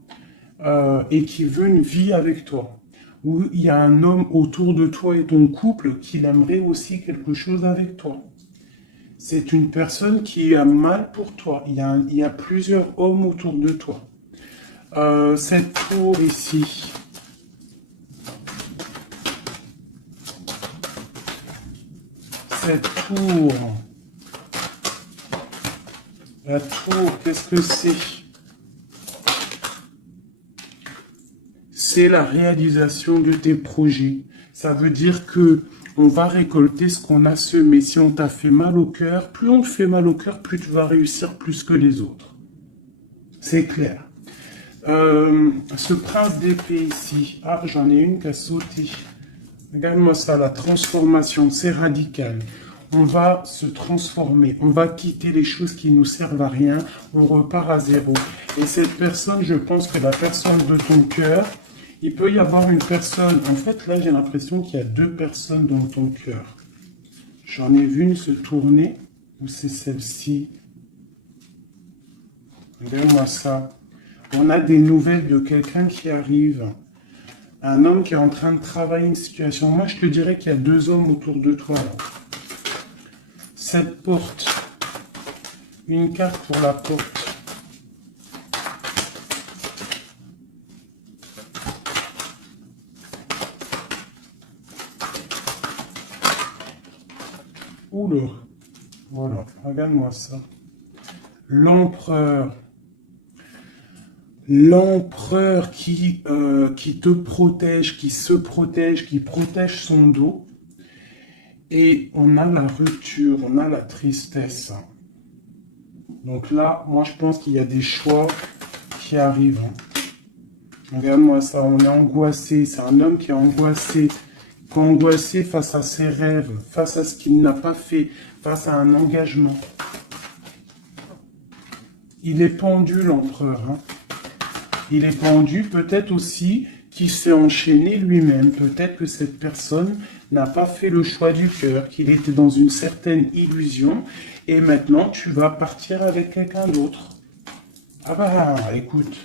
et qui veut une vie avec toi. Ou il y a un homme autour de toi et ton couple qui aimerait aussi quelque chose avec toi. C'est une personne qui a mal pour toi. Il y a plusieurs hommes autour de toi. Cette tour ici. Cette tour. La tour, qu'est-ce que c'est? C'est la réalisation de tes projets. Ça veut dire que on va récolter ce qu'on a semé. Si on t'a fait mal au cœur, plus on te fait mal au cœur, plus tu vas réussir plus que les autres. C'est clair. Ce prince d'épée ici. Ah, j'en ai une qui a sauté. Regarde-moi ça, la transformation, c'est radical. On va se transformer, on va quitter les choses qui nous servent à rien, on repart à zéro. Et cette personne, je pense que la personne de ton cœur, il peut y avoir une personne, en fait là j'ai l'impression qu'il y a deux personnes dans ton cœur. J'en ai vu une se tourner, ou c'est celle-ci. Regarde-moi ça. On a des nouvelles de quelqu'un qui arrive. Un homme qui est en train de travailler une situation. Moi, je te dirais qu'il y a deux hommes autour de toi. Là. Cette porte. Une carte pour la porte. Oula. Voilà, regarde-moi ça. L'empereur. L'empereur qui te protège, qui se protège, qui protège son dos. Et on a la rupture, on a la tristesse. Donc là, moi je pense qu'il y a des choix qui arrivent. Regarde-moi ça, on est angoissé. C'est un homme qui est angoissé. Angoissé face à ses rêves, face à ce qu'il n'a pas fait, face à un engagement. Il est pendu, l'empereur. Hein. Il est pendu, peut-être aussi qu'il s'est enchaîné lui-même. Peut-être que cette personne n'a pas fait le choix du cœur, qu'il était dans une certaine illusion, et maintenant tu vas partir avec quelqu'un d'autre. Ah bah, écoute,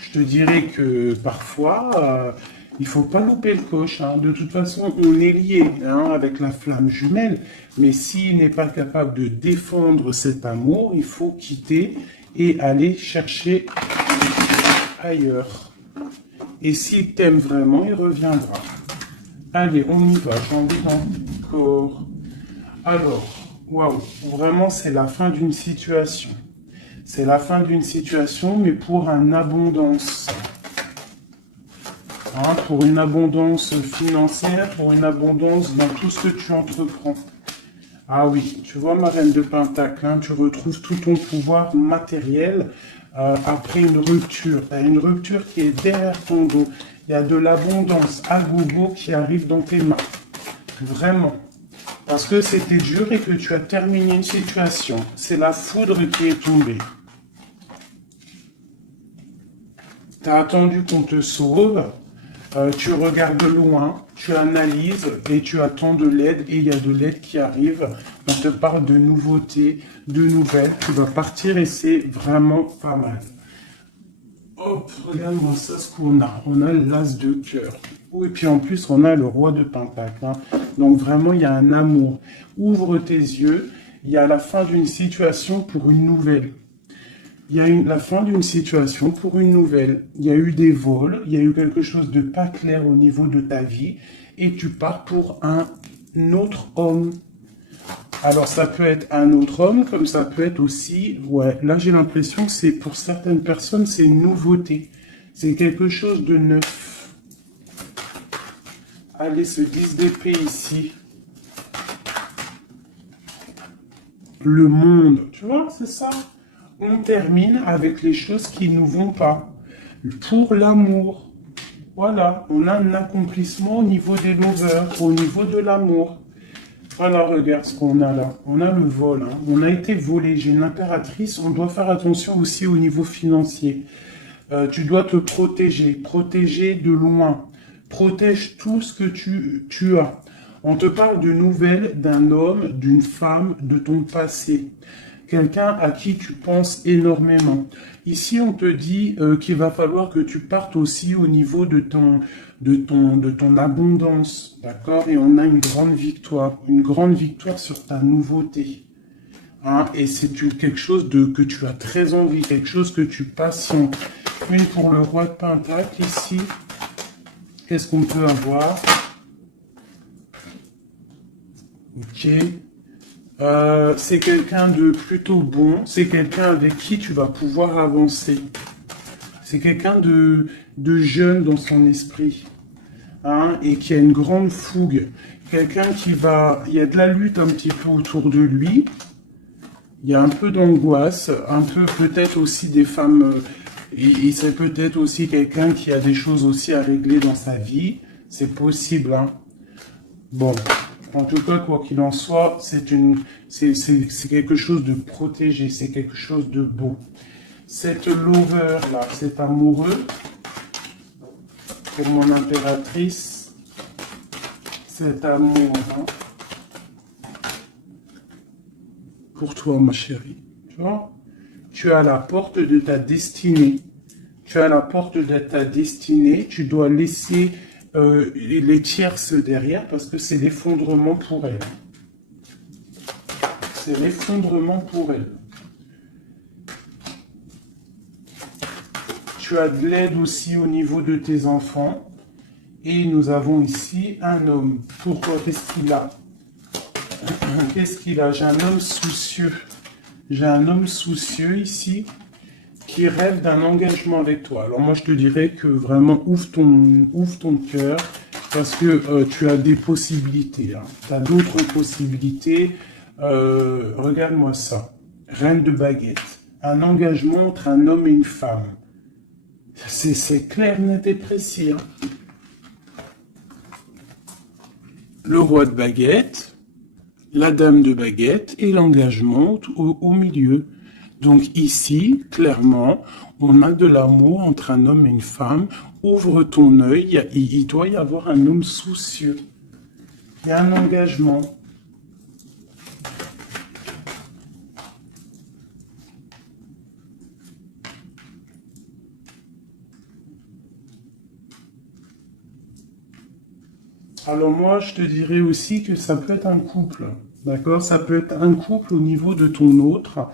je te dirais que parfois, il faut pas louper le coche. Hein. De toute façon, on est lié hein, avec la flamme jumelle, mais s'il n'est pas capable de défendre cet amour, il faut quitter et aller chercher ailleurs. Et s'il t'aime vraiment, il reviendra. Allez, on y va, j'ai envie encore. Alors, waouh, vraiment c'est la fin d'une situation. C'est la fin d'une situation, mais pour une abondance. Hein, pour une abondance financière, pour une abondance dans tout ce que tu entreprends. Ah oui, tu vois ma reine de Pentacle, hein, tu retrouves tout ton pouvoir matériel après une rupture. Tu as une rupture qui est derrière ton dos. Il y a de l'abondance à gogo qui arrive dans tes mains. Vraiment. Parce que c'était dur et que tu as terminé une situation. C'est la foudre qui est tombée. Tu as attendu qu'on te sauve. Tu regardes loin, tu analyses et tu attends de l'aide et il y a de l'aide qui arrive. On te parle de nouveautés, de nouvelles. Tu vas partir et c'est vraiment pas mal. Hop, regarde-moi ça ce qu'on a. On a l'as de cœur. Et puis en plus, on a le roi de Pentacle. Hein. Donc vraiment, il y a un amour. Ouvre tes yeux. Il y a la fin d'une situation pour une nouvelle. Il y a la fin d'une situation pour une nouvelle. Il y a eu des vols, il y a eu quelque chose de pas clair au niveau de ta vie et tu pars pour un autre homme. Alors ça peut être un autre homme, comme ça peut être aussi... Ouais, là j'ai l'impression que c'est pour certaines personnes, c'est une nouveauté. C'est quelque chose de neuf. Allez, ce 10 d'épée ici. Le monde, tu vois, c'est ça. On termine avec les choses qui ne nous vont pas. Pour l'amour. Voilà, on a un accomplissement au niveau des lovers, au niveau de l'amour. Voilà, regarde ce qu'on a là. On a le vol, hein. On a été volé. J'ai une impératrice. On doit faire attention aussi au niveau financier. Tu dois te protéger. Protéger de loin. Protège tout ce que tu as. On te parle de nouvelles d'un homme, d'une femme, de ton passé. Quelqu'un à qui tu penses énormément. Ici, on te dit qu'il va falloir que tu partes aussi au niveau de ton abondance, d'accord? Et on a une grande victoire sur ta nouveauté. Hein? Et c'est quelque chose que tu as très envie, quelque chose que tu patientes. Une pour le roi de Pentacle, ici. Qu'est-ce qu'on peut avoir? Ok. C'est quelqu'un de plutôt bon, c'est quelqu'un avec qui tu vas pouvoir avancer. C'est quelqu'un de jeune dans son esprit, hein, et qui a une grande fougue. Quelqu'un qui va... Il y a de la lutte un petit peu autour de lui. Il y a un peu d'angoisse, un peu peut-être aussi des femmes... et c'est peut-être aussi quelqu'un qui a des choses aussi à régler dans sa vie. C'est possible, hein. Bon, en tout cas, quoi qu'il en soit, c'est quelque chose de protégé, c'est quelque chose de beau. Cette lover là, cet amoureux, pour mon impératrice, cet amour, hein, pour toi, ma chérie, tu vois, tu es à la porte de ta destinée. Tu es à la porte de ta destinée, tu dois laisser les tierces derrière parce que c'est l'effondrement pour elle. C'est l'effondrement pour elle. Tu as de l'aide aussi au niveau de tes enfants. Et nous avons ici un homme. Pourquoi? Qu'est-ce qu'il a? Qu'est-ce qu'il a? J'ai un homme soucieux. J'ai un homme soucieux ici qui rêve d'un engagement avec toi. Alors moi, je te dirais que vraiment, ouvre ton cœur parce que tu as des possibilités. Hein. Tu as d'autres possibilités. Regarde-moi ça. Reine de baguette. Un engagement entre un homme et une femme. C'est clair, net et précis. Hein. Le roi de baguette, la dame de baguette et l'engagement au milieu. Donc ici, clairement, on a de l'amour entre un homme et une femme. Ouvre ton œil, il doit y avoir un homme soucieux. Il y a un engagement. Alors moi, je te dirais aussi que ça peut être un couple. D'accord? Ça peut être un couple au niveau de ton autre.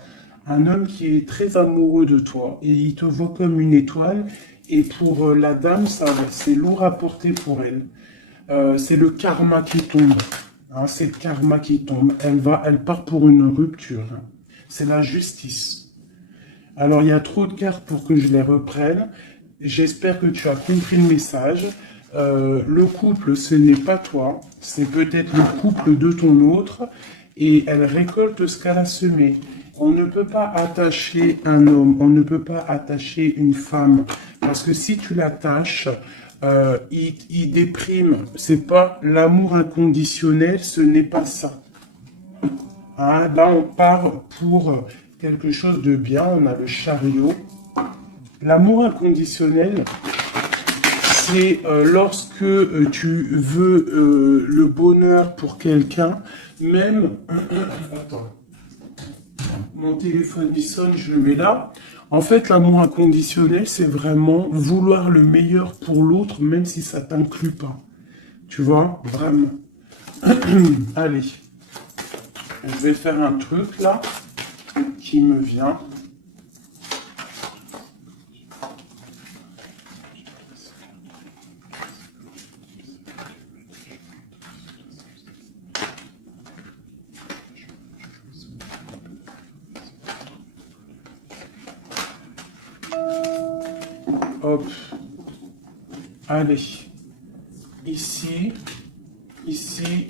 Un homme qui est très amoureux de toi et il te voit comme une étoile. Et pour la dame, c'est lourd à porter pour elle. C'est le karma qui tombe. Hein, c'est le karma qui tombe. Elle part pour une rupture. C'est la justice. Alors, il y a trop de cartes pour que je les reprenne. J'espère que tu as compris le message. Le couple, ce n'est pas toi. C'est peut-être le couple de ton autre. Et elle récolte ce qu'elle a semé. On ne peut pas attacher un homme, on ne peut pas attacher une femme. Parce que si tu l'attaches, il déprime. C'est pas l'amour inconditionnel, ce n'est pas ça. Hein, là, on part pour quelque chose de bien. On a le chariot. L'amour inconditionnel, c'est lorsque tu veux le bonheur pour quelqu'un, même... Attends. Mon téléphone il sonne, je le mets là. En fait, l'amour inconditionnel, c'est vraiment vouloir le meilleur pour l'autre, même si ça t'inclut pas. Tu vois, vraiment. Allez, je vais faire un truc là qui me vient. Hop. Allez. Ici, ici,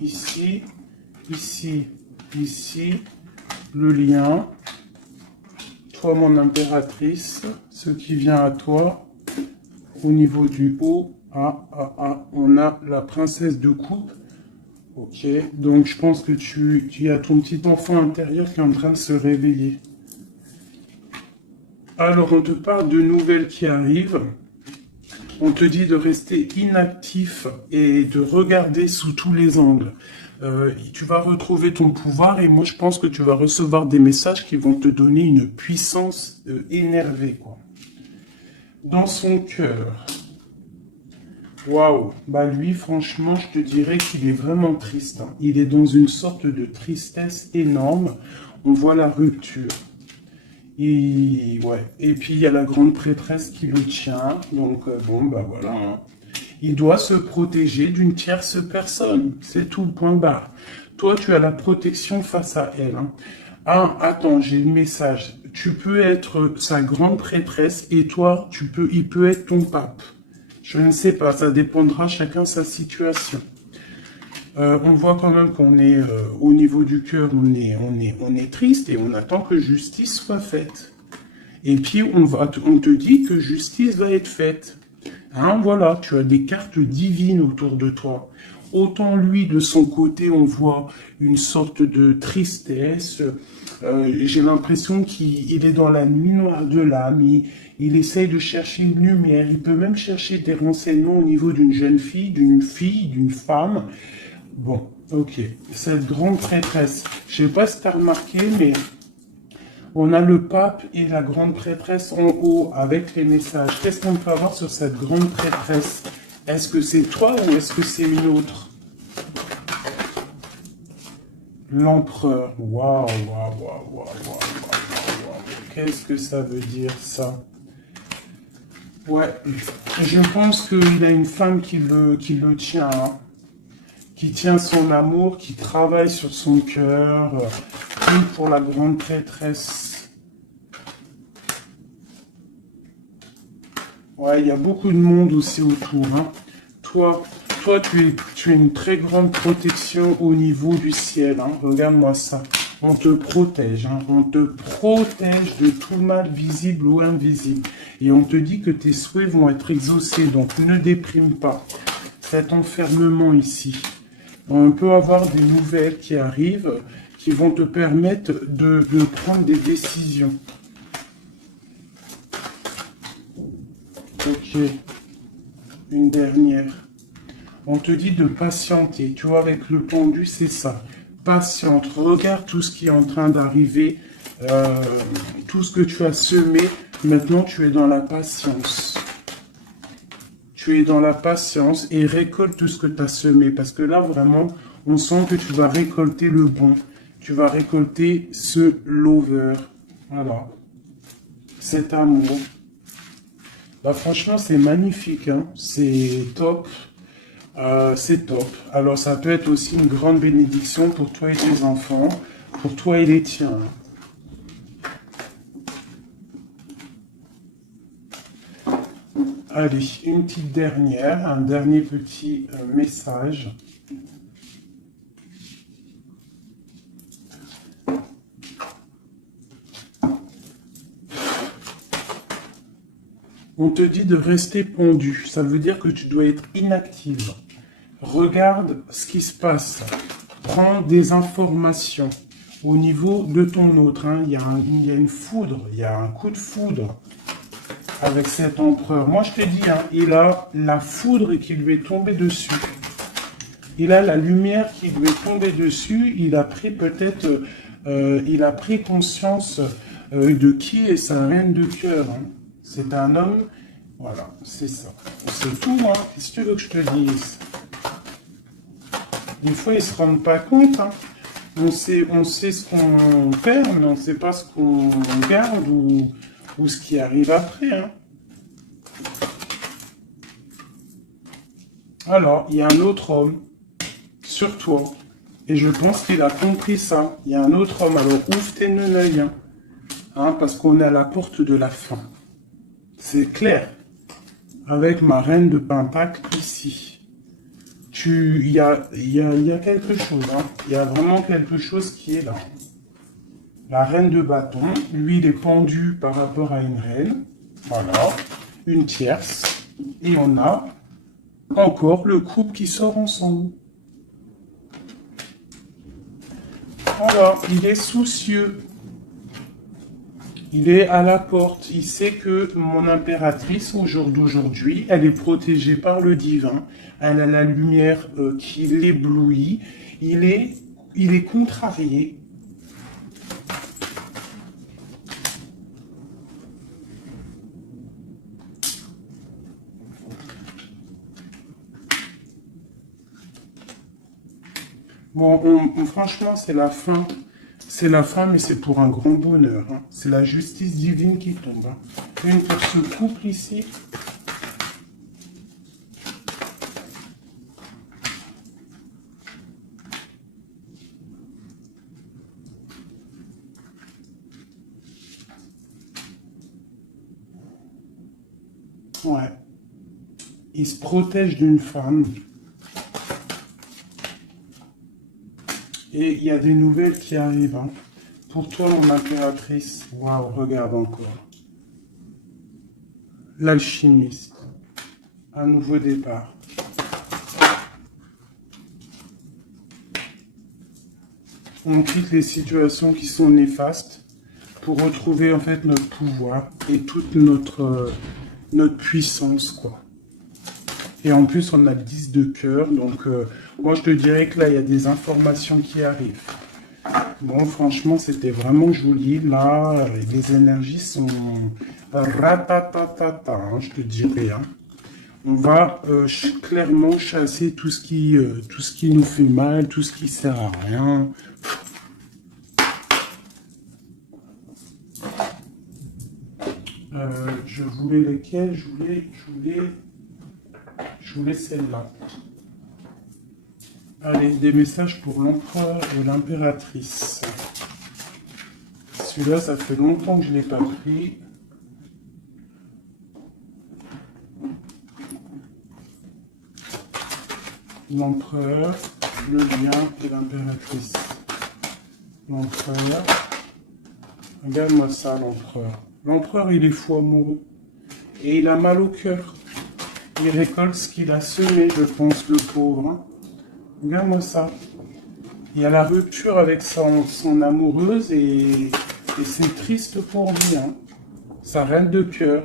ici, ici, ici. Le lien. Toi, mon impératrice. Ce qui vient à toi. Au niveau du haut. On a la princesse de coupe. Ok. Donc, je pense que tu as ton petit enfant intérieur qui est en train de se réveiller. Alors, on te parle de nouvelles qui arrivent. On te dit de rester inactif et de regarder sous tous les angles. Tu vas retrouver ton pouvoir et moi, je pense que tu vas recevoir des messages qui vont te donner une puissance énervée, quoi. Dans son cœur. Waouh. Bah lui, franchement, je te dirais qu'il est vraiment triste. Hein. Il est dans une sorte de tristesse énorme. On voit la rupture. Et, ouais. Et puis il y a la grande prêtresse qui le tient, donc bon, bah voilà. Hein. Il doit se protéger d'une tierce personne, c'est tout, point barre. Toi, tu as la protection face à elle. Hein. Ah, attends, j'ai le message. Tu peux être sa grande prêtresse et toi, il peut être ton pape. Je ne sais pas, ça dépendra chacun sa situation. On voit quand même qu'on est au niveau du cœur, on est triste et on attend que justice soit faite. Et puis on te dit que justice va être faite. Hein, voilà, tu as des cartes divines autour de toi. Autant lui, de son côté, on voit une sorte de tristesse. J'ai l'impression qu'il est dans la nuit noire de l'âme. Il essaye de chercher une lumière. Il peut même chercher des renseignements au niveau d'une jeune fille, d'une femme. Bon, ok. Cette grande prêtresse, je sais pas si tu as remarqué, mais on a le pape et la grande prêtresse en haut avec les messages. Qu'est-ce qu'on peut avoir sur cette grande prêtresse? Est-ce que c'est toi ou est-ce que c'est une autre? L'empereur. Waouh, waouh, waouh, waouh, waouh, waouh, waouh. Qu'est-ce que ça veut dire, ça? Ouais, je pense qu'il a une femme qui le tient, hein, qui tient son amour, qui travaille sur son cœur, comme pour la grande prêtresse. Ouais, il y a beaucoup de monde aussi autour, hein. Toi, tu es une très grande protection au niveau du ciel, hein. Regarde-moi ça. On te protège, hein. On te protège de tout mal visible ou invisible. Et on te dit que tes souhaits vont être exaucés, donc ne déprime pas. Cet enfermement ici. On peut avoir des nouvelles qui arrivent, qui vont te permettre de prendre des décisions. Ok. Une dernière. On te dit de patienter. Tu vois, avec le pendu, c'est ça. Patiente. Regarde tout ce qui est en train d'arriver. Tout ce que tu as semé. Maintenant, tu es dans la patience. Tu es dans la patience et récolte tout ce que tu as semé. Parce que là, vraiment, on sent que tu vas récolter le bon. Tu vas récolter ce lover. Voilà. Cet amour. Bah, franchement, c'est magnifique, hein. C'est top. C'est top. Alors, ça peut être aussi une grande bénédiction pour toi et tes enfants, pour toi et les tiens. Allez, une petite dernière, un dernier petit message. On te dit de rester pendu. Ça veut dire que tu dois être inactive. Regarde ce qui se passe. Prends des informations au niveau de ton autre. Hein. Il y a une foudre, il y a un coup de foudre avec cet empereur. Moi, je te dis, hein, il a la foudre qui lui est tombée dessus. Il a la lumière qui lui est tombée dessus. Il a pris peut-être, il a pris conscience de qui est sa reine de cœur. Hein. C'est un homme, voilà, c'est ça. C'est tout, hein. Qu'est-ce que tu veux que je te dise? Des fois, ils ne se rendent pas compte. Hein. On sait ce qu'on perd, mais on ne sait pas ce qu'on garde ou ce qui arrive après. Hein. Alors, il y a un autre homme sur toi. Et je pense qu'il a compris ça. Il y a un autre homme. Alors, ouvre tes œils. Hein, parce qu'on est à la porte de la fin. C'est clair. Avec ma reine de Pentacle ici. Il y a quelque chose, hein. Il y a vraiment quelque chose qui est là. La reine de bâton, lui, il est pendu par rapport à une reine. Voilà, une tierce. Et on a encore le couple qui sort ensemble. Alors, il est soucieux. Il est à la porte. Il sait que mon impératrice, au jour d'aujourd'hui, elle est protégée par le divin. Elle a la lumière qui l'éblouit. Il est contrarié. Bon, franchement, c'est la fin. C'est la fin, mais c'est pour un grand bonheur. Hein. C'est la justice divine qui tombe. Hein. Une pour ce couple ici. Ouais. Il se protège d'une femme. Et il y a des nouvelles qui arrivent. Hein. Pour toi, mon impératrice. Waouh, regarde encore. L'alchimiste. Un nouveau départ. On quitte les situations qui sont néfastes pour retrouver en fait notre pouvoir et toute notre puissance, quoi. Et en plus, on a le 10 de cœur, donc moi je te dirais que là, il y a des informations qui arrivent. Bon, franchement, c'était vraiment joli. Là, les énergies sont ratatatata, hein, je te dirais. Hein. On va clairement chasser tout ce qui nous fait mal, tout ce qui sert à rien. Je voulais lesquelles? Je voulais celle-là. Allez, des messages pour l'empereur et l'impératrice. Celui-là, ça fait longtemps que je ne l'ai pas pris. L'empereur, le lien et l'impératrice. L'empereur. Regarde-moi ça, l'empereur. L'empereur, il est fou amoureux. Et il a mal au cœur. Il récolte ce qu'il a semé, je pense, le pauvre. Hein. Regarde-moi ça. Il y a la rupture avec son amoureuse et c'est triste pour lui. Hein. Sa reine de cœur.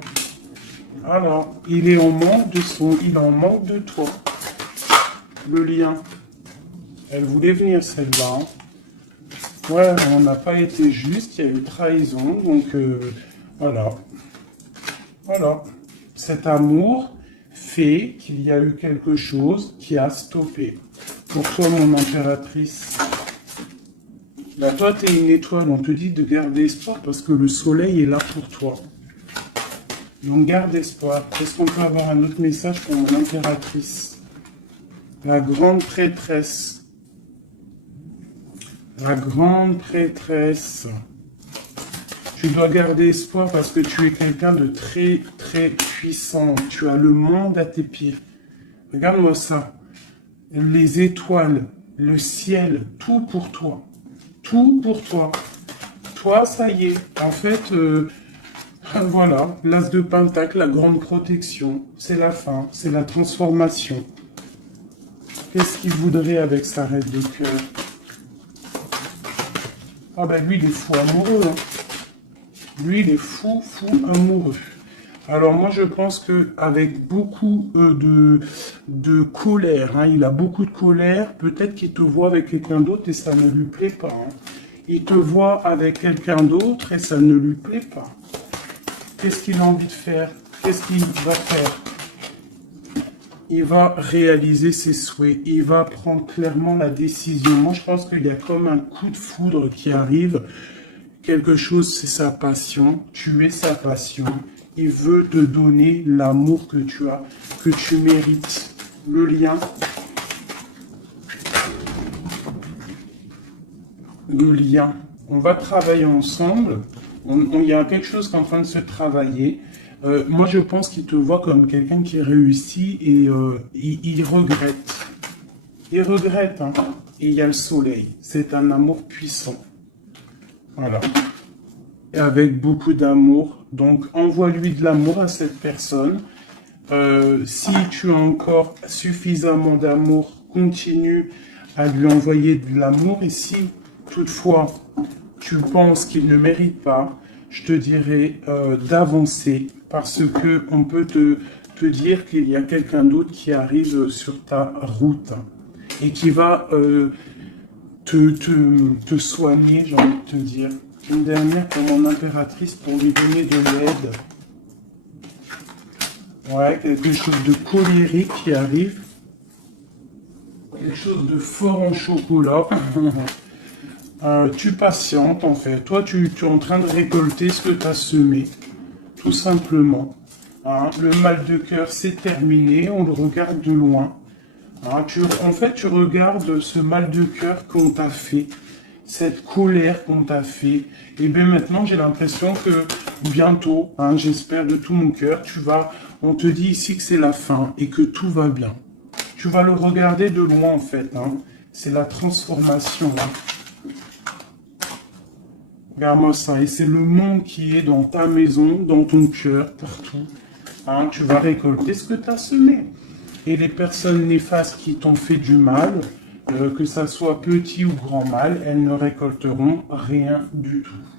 Alors, il est en manque il en manque de toi. Le lien. Elle voulait venir celle-là. Hein. Ouais, on n'a pas été juste, il y a eu trahison, donc voilà. Voilà. Cet amour fait qu'il y a eu quelque chose qui a stoppé. Pour toi, mon impératrice, là, toi, tu es une étoile, on te dit de garder espoir parce que le soleil est là pour toi. Donc, garde espoir. Est-ce qu'on peut avoir un autre message pour mon impératrice? La grande prêtresse. La grande prêtresse. Tu dois garder espoir parce que tu es quelqu'un de très, très puissant. Tu as le monde à tes pieds. Regarde-moi ça. Les étoiles, le ciel, tout pour toi. Tout pour toi. Toi, ça y est. En fait, voilà. L'as de Pentacle, la grande protection. C'est la fin. C'est la transformation. Qu'est-ce qu'il voudrait avec sa reine de cœur? Ah ben lui, il est fou amoureux. Hein. Lui, il est fou amoureux. Alors moi, je pense qu'avec beaucoup de colère, hein, il a beaucoup de colère, peut-être qu'il te voit avec quelqu'un d'autre et ça ne lui plaît pas. Hein. Il te voit avec quelqu'un d'autre et ça ne lui plaît pas. Qu'est-ce qu'il a envie de faire? Qu'est-ce qu'il va faire? Il va réaliser ses souhaits. Il va prendre clairement la décision. Moi, je pense qu'il y a comme un coup de foudre qui arrive. Quelque chose, c'est sa passion. Tu es sa passion. Il veut te donner l'amour que tu as, que tu mérites. Le lien. Le lien. On va travailler ensemble. Il y a quelque chose qui est en train de se travailler. Moi, je pense qu'il te voit comme quelqu'un qui réussit et il regrette. Il regrette, hein. Et il y a le soleil. C'est un amour puissant. Voilà. Et avec beaucoup d'amour. Donc, envoie-lui de l'amour à cette personne. Si tu as encore suffisamment d'amour, continue à lui envoyer de l'amour. Et si, toutefois, tu penses qu'il ne mérite pas, je te dirais d'avancer parce que on peut te dire qu'il y a quelqu'un d'autre qui arrive sur ta route et qui va te soigner, j'ai envie de te dire. Une dernière pour mon impératrice pour lui donner de l'aide. Ouais, quelque chose de colérique qui arrive. Quelque chose de fort en chocolat. Tu patientes en fait. Toi, tu es en train de récolter ce que tu as semé. Tout simplement. Hein, le mal de cœur, c'est terminé. On le regarde de loin. Hein, en fait, tu regardes ce mal de cœur qu'on t'a fait. Cette colère qu'on t'a fait. Et bien maintenant, j'ai l'impression que bientôt, hein, j'espère de tout mon cœur, on te dit ici que c'est la fin et que tout va bien. Tu vas le regarder de loin en fait. Hein. C'est la transformation. Hein. Regarde-moi ça. Et c'est le monde qui est dans ta maison, dans ton cœur, partout. Hein, tu vas récolter ce que tu as semé. Et les personnes néfastes qui t'ont fait du mal, que ça soit petit ou grand mâle, elles ne récolteront rien du tout.